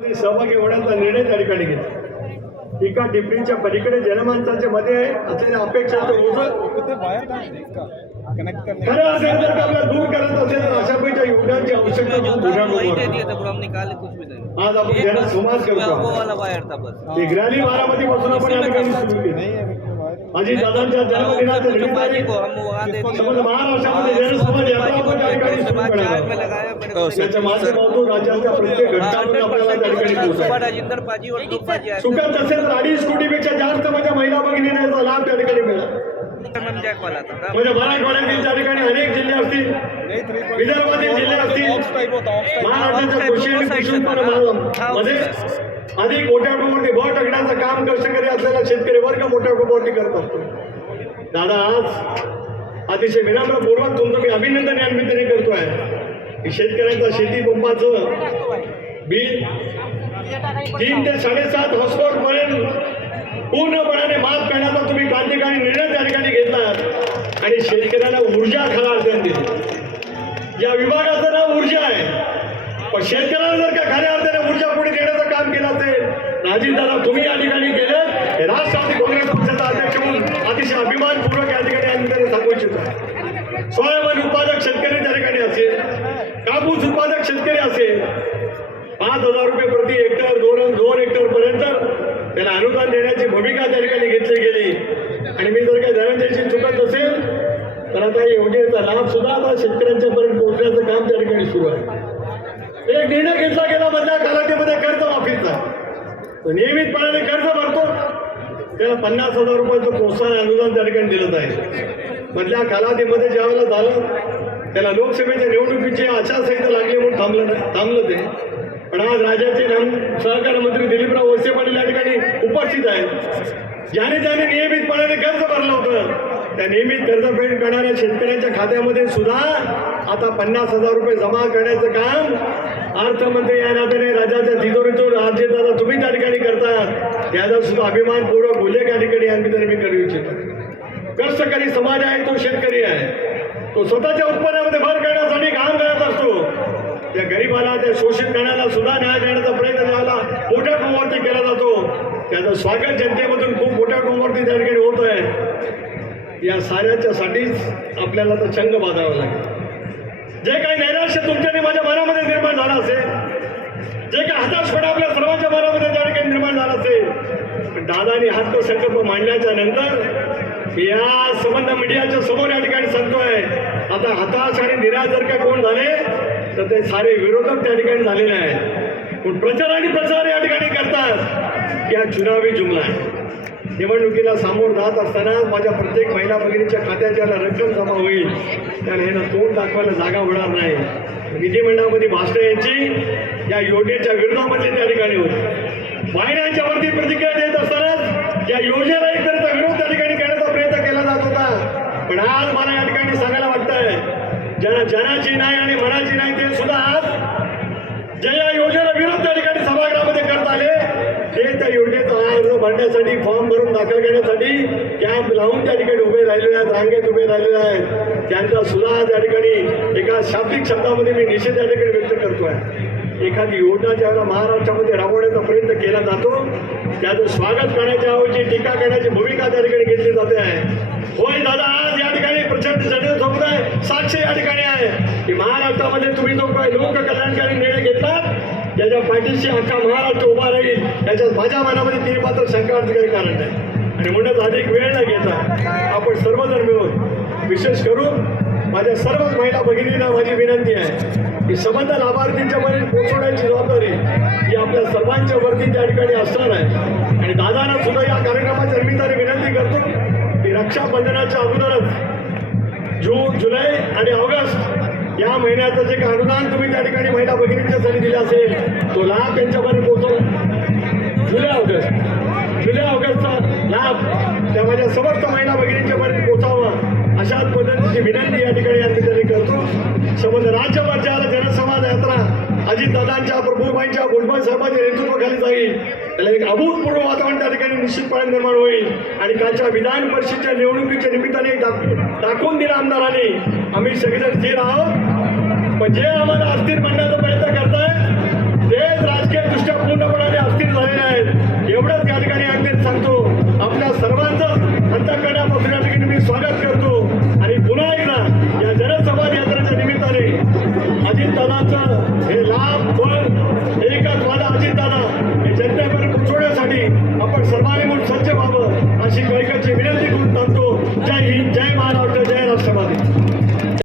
सहभागी होण्याचा निर्णय त्या ठिकाणी घेतला. एका टिप्पणीच्या पलीकडे जनमानसाच्या मध्ये असलेल्या करने खरं असेल तर आपल्याला दूर करत असेल तर अशा पैकी युवकांची आवश्यकता आज आपण जन संवाद वो करतो. एक रॅली बारामती पासून आपण या ठिकाणी सुरू केली. है अजित दादांच्या जन्मदिनाचं महाराष्ट्रामध्ये यात्रा माध्यमातून राज्याच्या प्रत्येक आपल्याला त्या ठिकाणी अडीच कोटीपेक्षा जास्त माझ्या महिला भगिनीने याचा लाभ त्या ठिकाणी मिळाला. था म्हणजे मराठवाड्यातील त्या ठिकाणी अनेक जिल्हे असतील. विदर्भातील जिल्हे होता मध्ये अधिक मोठ्या प्रमाणावरती भर टाकण्याचं काम कष्टकरी असलेला शेतकरी वर्ग मोठ्या प्रमाणावरती करत असतो. दादा आज अतिशय विनम्रपूर्वक तुमचं मी अभिनंदन या निमित्ताने करतोय. की शेतकऱ्यांचा शेती पंपाचं बिल तीन ते साडेसात हॉस्पॉट पर्यंत पूर्णपणाने माफ करण्याचा तुम्ही क्रांतिकारी निर्णय त्या ठिकाणी घेतला. आणि शेतकऱ्यांना ऊर्जा खरा अर्थाने दिली या विभागाचं नाव ऊर्जा आहे. पण शेतकऱ्याला जर का खऱ्या अर्थाने ऊर्जा पुढे देण्याचं काम केलं असेल राजीवदादा तुम्ही या ठिकाणी गेले हे राष्ट्रवादी काँग्रेस पक्षाचा अध्यक्ष म्हणून अतिशय अभिमानपूर्वक या ठिकाणी आम्ही सांगू इच्छितो. आहे सोयाबीन उत्पादक शेतकरी त्या ठिकाणी असेल कापूस उत्पादक शेतकरी असेल पाच हजार रुपये प्रति हेक्टर दोन दोन हेक्टर पर्यंत त्याला अनुदान देण्याची भूमिका त्या ठिकाणी घेतली गेली. आणि मी जर काही धनंजयची चुकत असेल तर आता योजनेचा लाभ सुद्धा आता शेतकऱ्यांच्या पर्यंत पोहोचण्याचं काम त्या ठिकाणी सुरू आहे एक निर्णय घेतला गेला मधल्या कालावधीमध्ये कर्ज माफीचा तो नियमितपणाने कर्ज भरतो. त्याला पन्नास हजार रुपयाचं प्रोत्साहन अनुदान त्या ठिकाणी दिलं आहे मधल्या कालावधीमध्ये ज्यावेळेला झालं त्याला लोकसभेच्या निवडणुकीची आचारसंहिता लागली म्हणून थांबलं नाही- थांबलं ते. पण आज राज्याचे नाम सहकार मंत्री दिलीपराव वळसे पाटील या ठिकाणी उपस्थित आहेत. ज्याने त्याने नियमितपणाने कर्ज भरलं होतं त्या नियमित कर्जफेड करणाऱ्या शेतकऱ्यांच्या खात्यामध्ये सुद्धा आता पन्नास हजार रुपये जमा करण्याचं काम अर्थमंत्री या नात्याने राज्याच्या तिजोरीतून राज्यदादा तुम्ही त्या ठिकाणी करतात त्याचा सुद्धा अभिमानपूर्वक उल्लेख या ठिकाणी आणखी मी करू इच्छितो. कष्टकरी समाज आहे तो शेतकरी आहे. तो स्वतःच्या उत्पन्नामध्ये भर करण्यासाठी काम करत असतो. त्या गरीबाला त्या शोषित करण्याला सुद्धा न्याय देण्याचा प्रयत्न झाला मोठ्या प्रमाणावरती केला जातो. त्याचं स्वागत जनतेमधून खूप मोठ्या प्रमाणावरती त्या ठिकाणी होत आहे या साऱ्याच्यासाठीच आपल्याला तर चंग बाधावा लागेल. जे काही नैराश्य तुमच्याने माझ्या मनामध्ये निर्माण झालं असेल जे काही हताशपणा आपल्या सर्वांच्या मनामध्ये त्या ठिकाणी निर्माण झाला असेल पण तो संकल्प मांडल्याच्या नंतर या संबंध मीडियाच्या समोर या ठिकाणी सांगतोय. आता हताश आणि निराश जर का कोण झाले तर ते सारे विरोधक त्या ठिकाणी झालेले आहेत. पण प्रचार आणि प्रचार या ठिकाणी करतात या चुनावी जुमला आहे. निवडणुकीला सामोर जात असताना माझ्या प्रत्येक महिला भगिनीच्या खात्यात ज्याला रक्कम जमा होईल. त्याला ह्यानं तोंड दाखवायला जागा होणार नाही. विधिमंडळामध्ये भाषणं यांची या योजनेच्या विरोधामध्ये त्या ठिकाणी होती. महिलांच्या वरती प्रतिक्रिया देत असतानाच या योजनेला एक विरोध त्या ठिकाणी करण्याचा प्रयत्न केला जात होता. पण आज मला या ठिकाणी सांगायला वाटतंय ज्यांना जनाची नाही आणि मनाची नाही ते सुद्धा आज ज्या या योजनेला विरोध त्या ठिकाणी सभागृहामध्ये करत आले. हे त्या योजनेचा अर्ज भरण्यासाठी फॉर्म भरून दाखल करण्यासाठी कॅम्प लावून त्या ठिकाणी उभे राहिलेले आहेत रांगेत उभे राहिलेले आहेत. त्यांचा सुद्धा त्या ठिकाणी एका शाब्दिक शब्दामध्ये मी निषेध त्या ठिकाणी व्यक्त करतोय. एखादी योजना ज्यावेळेला महाराष्ट्रामध्ये राबवण्याचा प्रयत्न केला जातो त्याचं स्वागत करण्याच्या ऐवजी टीका करण्याची भूमिका त्या ठिकाणी घेतली जाते. आहे होय दादा आज या ठिकाणी प्रचंड जनसमुदाय साक्ष या ठिकाणी आहे. की महाराष्ट्रामध्ये तुम्ही जो काही लोक कल्याणकारी त्याच्या पाठीशी अख्खा महाराष्ट्र उभा राहील त्याच्यात माझ्या मनामध्ये ती मात्र शंकाचं काही कारण नाही. आणि म्हणूनच अधिक वेळ न घेता आपण सर्वजण मिळून विशेष करून माझ्या सर्वच महिला भगिनींना माझी विनंती आहे की संबंध लाभार्थींच्या पर्यंत पोहोचवण्याची जबाबदारी ही आपल्या सर्वांच्या वरती त्या ठिकाणी असणार आहे. आणि दादांना सुद्धा या कार्यक्रमाच्या निमित्ताने विनंती करतो की रक्षाबंधनाच्या अगोदरच जून जुलै आणि ऑगस्ट या महिन्याचं जे काही अनुदान तुम्ही त्या ठिकाणी महिला भगिनींच्यासाठी दिलं असेल तो लाभ त्यांच्यापर्यंत पोहोचव जुलै ऑगस्ट. जुलै ऑगस्टचा लाभ त्या माझ्या समस्त महिला भगिनींच्यापर्यंत पोहोचावा अशाच पद्धतीची विनंती या ठिकाणी या ठिकाणी करतो. समज राज्यभर अजितदादांच्या प्रभुबाईंच्या भुजबळ साहेबांच्या नेतृत्वाखाली जाईल. त्याला एक अभूतपूर्व वातावरण त्या ठिकाणी निश्चितपणे निर्माण होईल. आणि कालच्या विधान परिषदेच्या निवडणुकीच्या निमित्ताने दाखवून दिला आमदाराने. आम्ही सगळेजण स्थिर आहोत. पण जे आम्हाला अस्थिर म्हणण्याचा प्रयत्न करताय तेच राजकीय दृष्ट्या पूर्णपणाने अस्थिर झालेले आहेत. एवढंच या ठिकाणी अगदीच सांगतो. आपल्या सर्वांचं